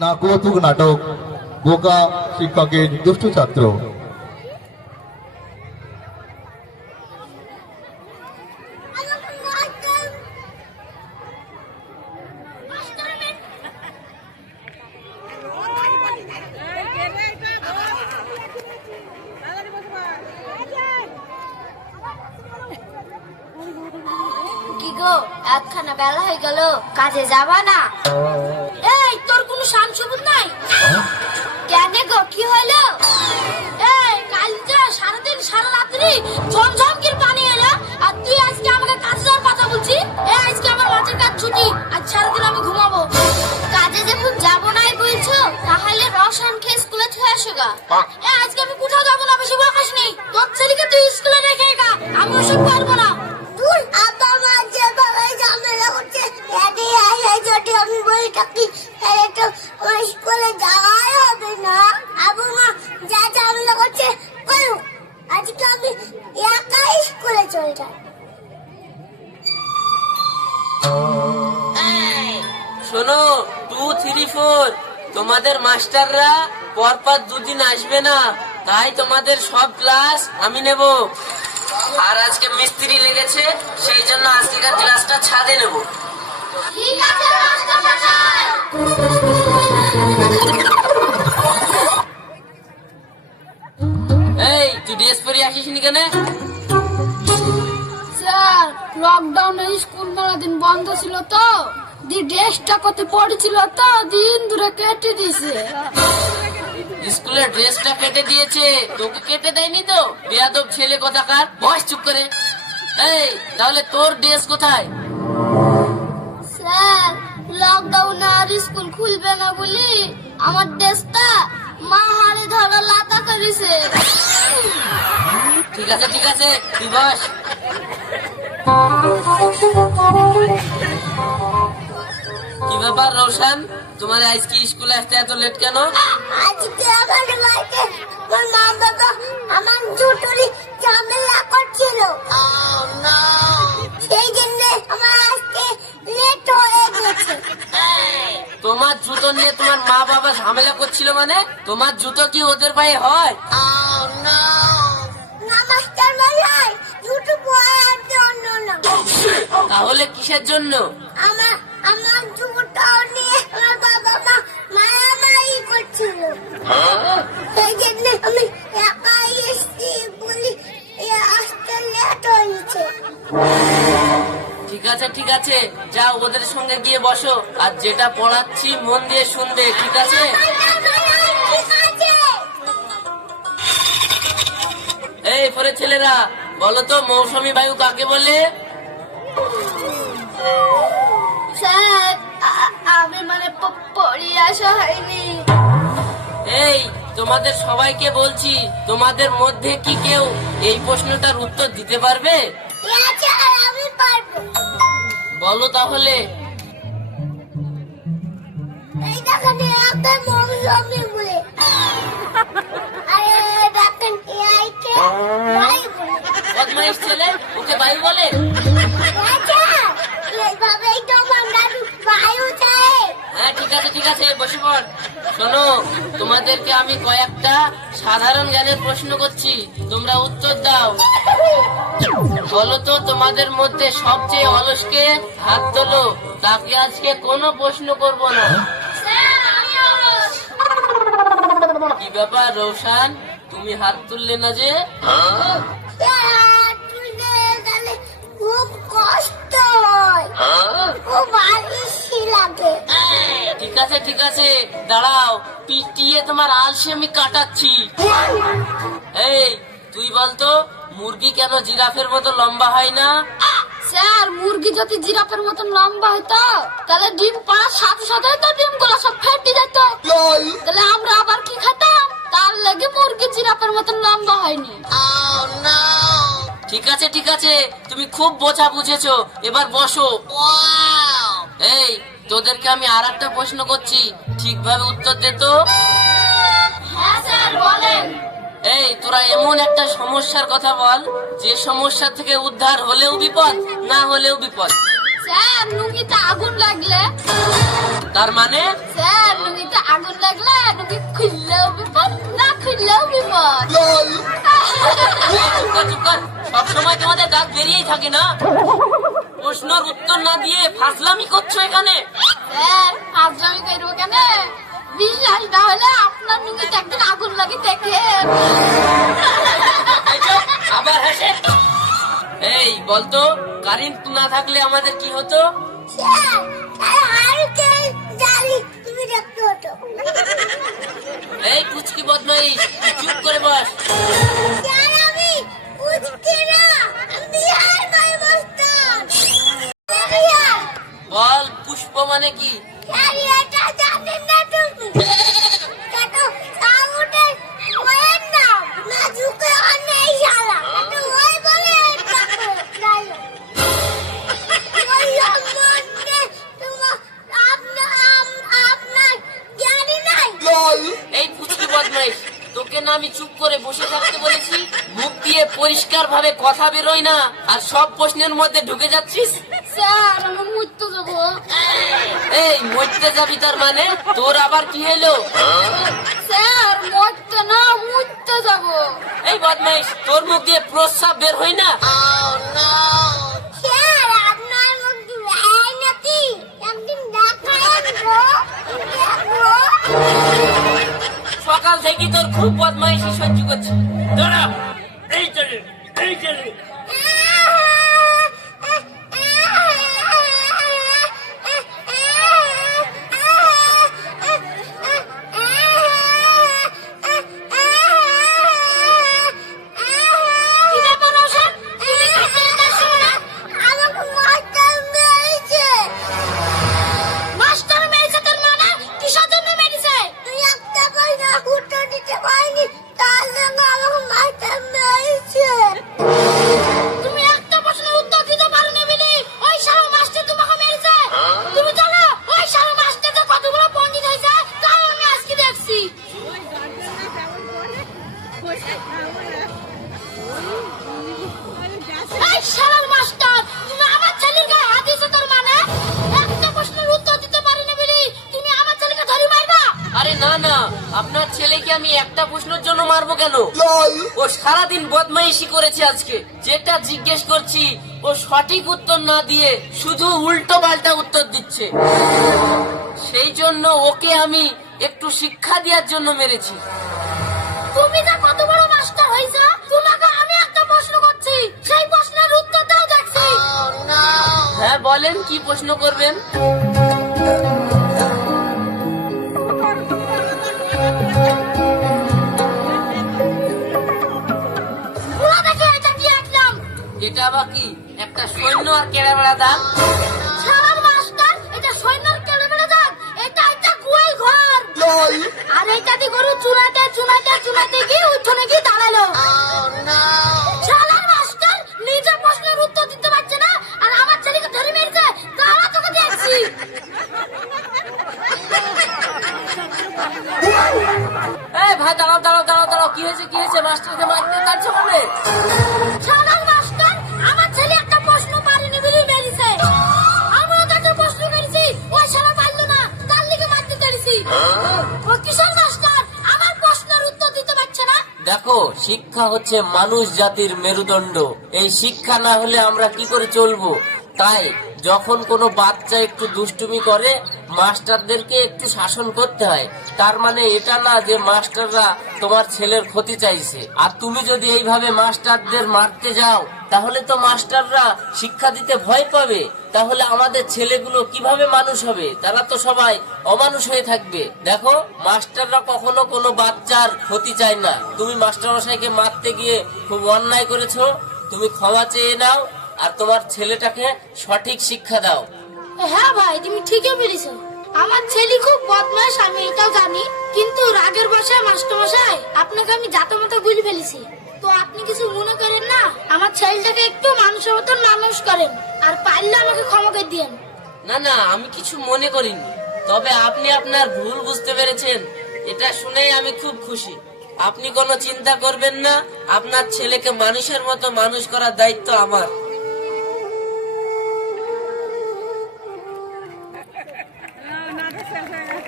না কৌতুক নাটক, বোকা শিক্ষকের দুষ্টু ছাত্র। কি গো, একখানা বেলা হয়ে গেল, কাজে যাবা না? শান সবুজ নাই? কেন গো? কি হলো? ফোর তোমাদের মাস্টাররা পরপর দুদিন আসবে না তাই তোমাদের সব ক্লাস আমি নেব। আর আজকে মিস্ত্রি লেগেছে সেই জন্য আজকেকার ক্লাসটা ছাদে নেব। ঠিক আছে এই তুই ড্রেস পরে আসিস নি কেন? স্যার লকডাউনে স্কুল মেলা দিন বন্ধ ছিল তো। দি ড্রেসটা কত পড়েছিল তো দিন ধরে কেটে দিছে। স্কুলে ড্রেসটা কেটে দিয়েছে তোকে কেটে দেয়নি তো? বেয়াদব ছেলে কথাকার? বয়স চুপ করে। এই তাহলে তোর ড্রেস কোথায়? স্যার লকডাউনে আর স্কুল খুলবে না বলি আমার ড্রেসটা মা হারে ধরা লাতা করেছে। ঠিক আছে ঠিক আছে তুই বস। কি রোশন তোমার আজকে স্কুলে আসতে এত লেট কেন? আজকে আমার বাড়িতে আমার মা বাবা আমার জুটুরি ঝামেলা করছিল। সেই জন্য আমার আজকে লেট হয়ে গেছে। তোমার জুতো নিয়ে তোমার মা বাবা ঝামেলা করছিল মানে? তোমার জুতো কি ওদের পায়ে হয়? তাহলে কিসের জন্য? ঠিক আছে ঠিক আছে। যাও, ওদের সঙ্গে গিয়ে বসো। আর যেটা পড়াচ্ছি, মন দিয়ে শুনবে, ঠিক আছে? এই পরে ছেলেরা, বলো তো, মৌসুমী বায়ু কাকে বলে? আমি মানে আসা হয়নি। এই তোমাদের সবাইকে বলছি তোমাদের মধ্যে কি কেউ এই প্রশ্নটার উত্তর দিতে পারবে? বলো তাহলে। বদমাইশ ছেলে ওকে বায়ু বলে? এইভাবেই তো বাংলাদেশ বায়ু হ্যাঁ ঠিক আছে ঠিক আছে বসে পড়। শোনো তোমাদেরকে আমি কয়েকটা সাধারণ জ্ঞানের প্রশ্ন করছি। তোমরা উত্তর দাও। বলো তো তোমাদের মধ্যে সবচেয়ে অলসকে হাত তোলো। তাকে আজকে কোনো প্রশ্ন করব না। কি ব্যাপার রৌশান তুমি হাত তুললে না যে? খুব কষ্ট হয়? খুব লাগে ঠিক আছে ঠিক আছে দাঁড়াও। পিটিয়ে তোমার আলসে আমি কাটাচ্ছি। এই তুই বলতো মুরগি কেন জিরাফের মতো লম্বা হয় না? স্যার মুরগি যদি জিরাফের মতন লম্বা হইতো তাহলে ডিম পাড়ার সাথে সাথে তো ডিমগুলো সব ফেটে যেত। তাহলে আমরা আবার কি খেতাম? তার লেগে মুরগি জিরাফের মতন লম্বা হয়নি। ঠিক আছে ঠিক আছে তুমি খুব বোঝা বুঝেছ। এবার বসো। এই তোদেরকে আমি আর একটা প্রশ্ন করছি। ঠিকভাবে উত্তর দে তো। হ্যাঁ এই তোরা এমন একটা সমস্যার কথা বল যে সমস্যা থেকে উদ্ধার হলেও বিপদ না হলেও বিপদ। স্যার লুঙ্গিতে আগুন লাগলে? তার মানে? স্যার লুঙ্গিতে মুরগি খুললেও বিপদ না খুললেও বিপদ। চুপ কর, চুপ কর। সবসময় তোমাদের দাঁত বেরিয়েই থাকে না। প্রশ্নের উত্তর না দিয়ে ফাজলামি করছ এখানে? স্যার আজলামি করব কেন? বিশ্বাস না হলে আপনার মুখে একদিন আগুন লাগি দেখে। এই আবার হাসে। এই বলতো কারেন্ট না থাকলে আমাদের কি হতো? এই পুচকি বদমাই চুপ করে বস। আমি বুঝছি না আমি বিহার মাই মাস্টার বিহার বল পুষ্প মানে কি স্যার এটা জানেন না তুমি এটা সাউন্ডের ওয়ের নাম না ঝুঁকে অনেক শালা এটা ওই বলে ডাকো ডালো ওই সম্বন্ধে তোমার আপনার আপনার জ্ঞানী নাই? লল। এই পুচকি বদমাইশ তোকে না আমি চুপ করে বসে থাকতে বলেছি? মুখ দিয়ে পরিষ্কার ভাবে কথা বেরোয় না আর সব প্রশ্নের মধ্যে ঢুকে যাচ্ছিস? স্যার এই মরতে যাবি তার মানে? তোর আবার কি হলো? স্যার মরতে না মুইতে যাব। এই বদমাইশ তোর মুখ দিয়ে প্রস্রাব বের হয় না। সকাল থেকে তোর খুব বদমাইশি সহ্য করছি। দাঁড়া। এই চলে এই চলে আমি একটা প্রশ্নের জন্য মারবো কেন? ও সারাদিন বদমাইশি করেছে আজকে। যেটা জিজ্ঞেস করছি ও সঠিক উত্তর না দিয়ে শুধু উল্টো পাল্টা উত্তর দিচ্ছে। সেই জন্য ওকে আমি একটু শিক্ষা দেওয়ার জন্য মেরেছি। তুমি যে কত বড় মাস্টার হইছো তোমাকে আমি একটা প্রশ্ন করছি। সেই প্রশ্নের উত্তর দাও দেখছি হ্যাঁ বলেন কি প্রশ্ন করবেন? এটা আবার কি? একটা সৈন্য আর কেড়ে বেড়া দাগ মাস্টার এটা একটা গোয়াল ঘর। আর গরু গিয়ে উঠোনে গিয়ে দাঁড়াল। মাস্টার নিজে প্রশ্নের উত্তর দিতে পারছে না আর আমার ছেলেকে ধরে মেরেছে। দাঁড়া তোকে দেখছি। এই ভাই দাঁড়াও দাঁড়াও দাঁড়াও দাঁড়াও কি হয়েছে কি হয়েছে? মাস্টারকে মারতে বলে শালার দেখো, শিক্ষা হচ্ছে মানুষ জাতির মেরুদণ্ড। এই শিক্ষা না হলে আমরা কি করে চলবো? তাই যখন কোনো বাচ্চা একটু দুষ্টুমি করে, মাস্টারদেরকে একটু শাসন করতে হয়। তার মানে এটা না যে মাস্টাররা তোমার ছেলের ক্ষতি চাইছে। আর তুমি যদি এইভাবে মাস্টারদের মারতে যাও, তাহলে তো মাস্টাররা শিক্ষা দিতে ভয় পাবে। তাহলে আমাদের ছেলেগুলো কীভাবে মানুষ হবে? তারা তো সবাই অমানুষ হয়ে থাকবে। দেখো, মাস্টাররা কখনো কোনো বাচ্চার ক্ষতি চায় না। তুমি মাস্টার মশাইকে মারতে গিয়ে খুব অন্যায় করেছ। তুমি ক্ষমা চেয়ে নাও। আর তোমার ছেলেটাকে সঠিক শিক্ষা দাও। হ্যাঁ ভাই তুমি ঠিকই বলেছ। আমার ছেলে খুব বদমাস আমি এটাও জানি। কিন্তু রাগের বসে মাস্টার মশাই আপনাকে আমি জাতো মতো গুলি ফেলেছি। তো আপনি কিছু মনে করেন না? আমার ছেলেটাকে একটু মানুষের মতন মানুষ করেন আর পারলে আমাকে ক্ষমা করে দিয়েন। না না আমি কিছু মনে করিনি। তবে আপনি আপনার ভুল বুঝতে পেরেছেন। এটা শুনেই আমি খুব খুশি। আপনি কোনো চিন্তা করবেন না আপনার ছেলেকে মানুষের মতো মানুষ করার দায়িত্ব আমার।